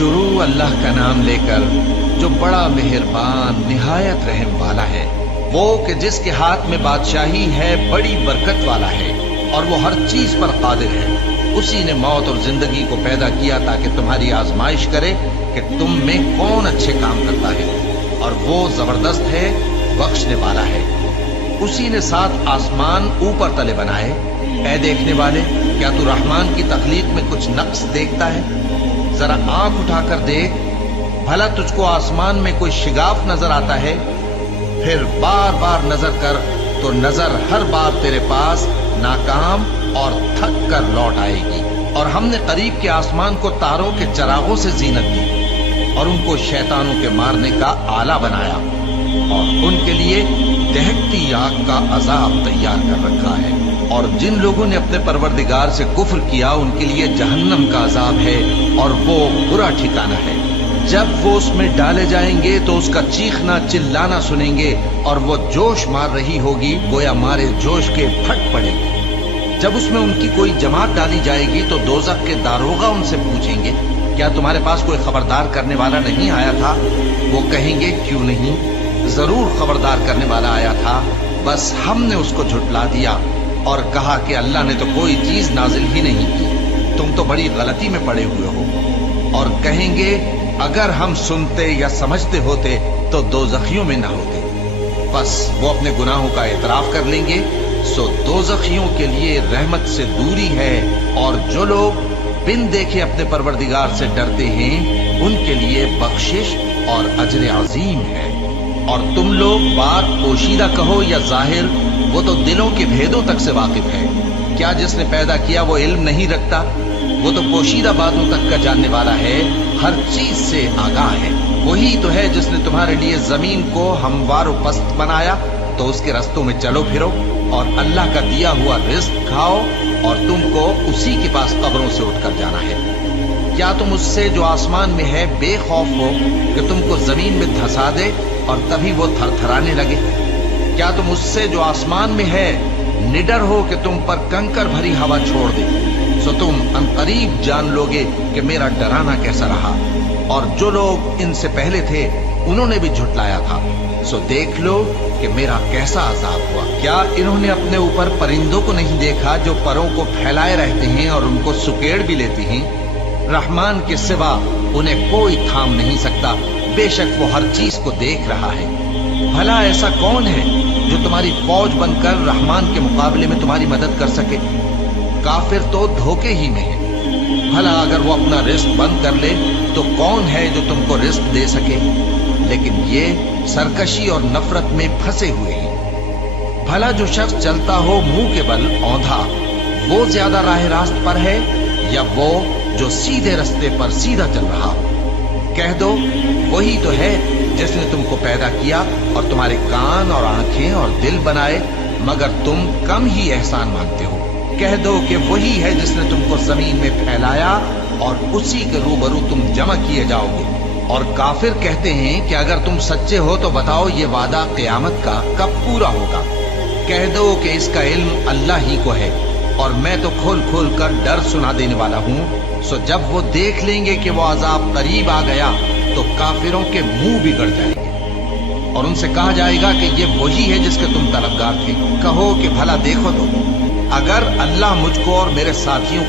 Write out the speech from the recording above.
शुरू अल्लाह का नाम लेकर जो बड़ा मेहरबान निहायत रहम वाला है, वो कि जिसके हाथ में बादशाही है, बड़ी बरकत वाला है और वो हर चीज पर कादिर है। उसी ने मौत और जिंदगी को पैदा किया ताकि तुम्हारी आजमाइश करे कि तुम में कौन अच्छे काम करता है, और वो जबरदस्त है, बख्शने वाला है। उसी ने 7 आसमान ऊपर तले बनाए। ऐ देखने वाले, क्या तू रहमान की तख्लीक में कुछ नक्स देखता है? जरा आंख उठाकर देख, भला तुझको आसमान में कोई शिगाफ नजर आता है? फिर बार बार नजर कर तो नजर हर बार तेरे पास नाकाम और थक कर लौट आएगी। और हमने करीब के आसमान को तारों के चरागों से जीनत दी और उनको शैतानों के मारने का आला बनाया, और उनके लिए दहकती आग का अजाब तैयार कर रखा है। और जिन लोगों ने अपने परवरदिगार से कुफ्र किया, उनके लिए जहन्नम का अजाब है और वो बुरा ठिकाना है। जब वो उसमें डाले जाएंगे तो उसका चीखना चिल्लाना सुनेंगे, और वो जोश मार रही होगी, गोया मारे जोश के फट पड़ेगी। जब उसमें उनकी कोई जमात डाली जाएगी तो दोज़ख के दारोगा उनसे पूछेंगे, क्या तुम्हारे पास कोई खबरदार करने वाला नहीं आया था? वो कहेंगे, क्यों नहीं, जरूर खबरदार करने वाला आया था, बस हमने उसको झुटला दिया और कहा कि अल्लाह ने तो कोई चीज नाजिल ही नहीं की, तुम तो बड़ी गलती में पड़े हुए हो। और कहेंगे, अगर हम सुनते या समझते होते तो दोज़खियों में न होते। बस वो अपने गुनाहों का एतराफ कर लेंगे। सो दोज़खियों के लिए रहमत से दूरी है, और जो लोग बिन देखे अपने परवरदिगार से डरते हैं, उनके लिए बख्शिश और अजर अजीम है। और तुम लोग बात पोशीदा कहो या जाहिर, वो तो दिलों के भेदों तक से वाकिफ है। क्या जिसने पैदा किया वो इल्म नहीं रखता? वो तो पोशीदा बातों तक का जानने वाला है, हर चीज से आगाह है। वही तो है जिसने तुम्हारे लिए जमीन को हमवार व पस्त बनाया, तो उसके रस्तों में चलो फिरो और अल्लाह का दिया हुआ रिज्क खाओ, और तुमको उसी के पास कब्रों से उठकर जाना है। क्या तुम उससे जो आसमान में है बेखौफ हो कि तुमको जमीन में धंसा दे और तभी वो थरथराने लगे? क्या तुम उससे जो आसमान में है निडर हो कि तुम पर कंकर भरी हवा छोड़ दे? सो तुम अनकरीब जान लोगे कि मेरा डराना कैसा रहा। और जो लोग इनसे पहले थे उन्होंने भी झुटलाया था, सो देख लो कि मेरा कैसा अजाब हुआ। क्या इन्होंने अपने ऊपर परिंदों को नहीं देखा जो परों को फैलाए रहते हैं और उनको सुकेड़ भी लेती हैं? रहमान के सिवा उन्हें कोई थाम नहीं सकता, बेशक वो हर चीज को देख रहा है। भला ऐसा कौन है जो तुम्हारी फौज बनकर रहमान के मुकाबले में तुम्हारी मदद कर सके? काफिर तो धोखे ही में है। भला अगर वो अपना रिस्क बंद कर ले तो कौन है जो तुमको रिस्क दे सके? लेकिन ये सरकशी और नफरत में फंसे हुए हैं। भला जो शख्स चलता हो मुंह के बल औंधा, वो ज्यादा राह रास्त पर है या वो जो सीधे रास्ते पर सीधा चल रहा हो? कह दो, वही तो है जिसने तुमको पैदा किया और तुम्हारे कान और आंखें और दिल बनाए, मगर तुम कम ही एहसान मानते हो। कह दो कि वही है जिसने तुमको जमीन में फैलाया और उसी के रूबरू तुम जमा किए जाओगे। और काफिर कहते हैं कि अगर तुम सच्चे हो तो बताओ ये वादा क़यामत का कब पूरा होगा? कह दो कि इसका इल्म अल्लाह ही को है, और मैं तो खोल खोल कर डर सुना देने वाला हूँ। सो जब वो देख लेंगे कि वो अजाब करीब आ गया तो काफिरों के मुंह बिगड़ जाएंगे और उनसे कहा जाएगा कि ये वही है जिसके तुम तलबगार थे। कहो कि भला देखो तो, अगर अल्लाह मुझको और मेरे साथियों को